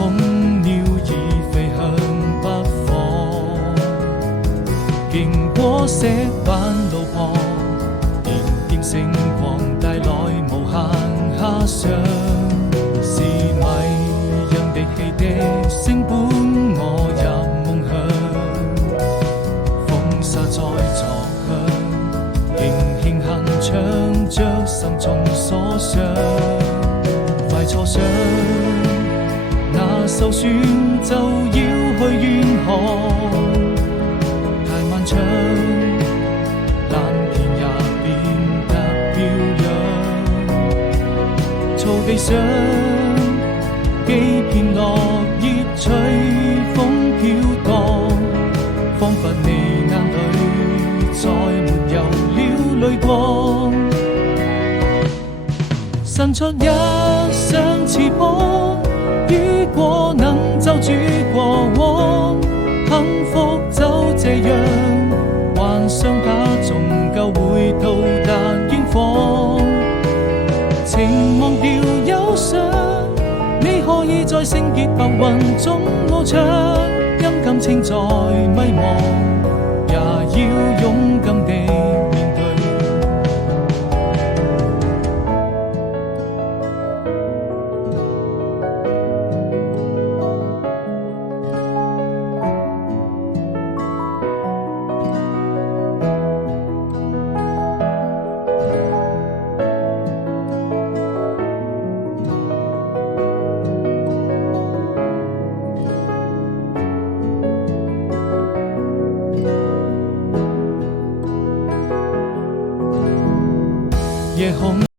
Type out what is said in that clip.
空鳥已飛向北方，經過石板路旁，點點星光帶來無限遐想，是迷人的汽笛聲伴我入夢鄉，風沙在作響，輕輕哼唱着心中所想，快坐上那艘船就要去遠航，太漫長，藍天也變得飄揚，草地上幾片落葉隨風飄蕩，彷彿你眼裏再沒有了淚光，伸出一雙翅膀，雨過能就住過往，幸福就這樣，幻想它終究會到達遠方，情忘掉憂傷，你可以在聖潔白雲中翱翔，因感情在迷茫，也要勇敢地面對。夜空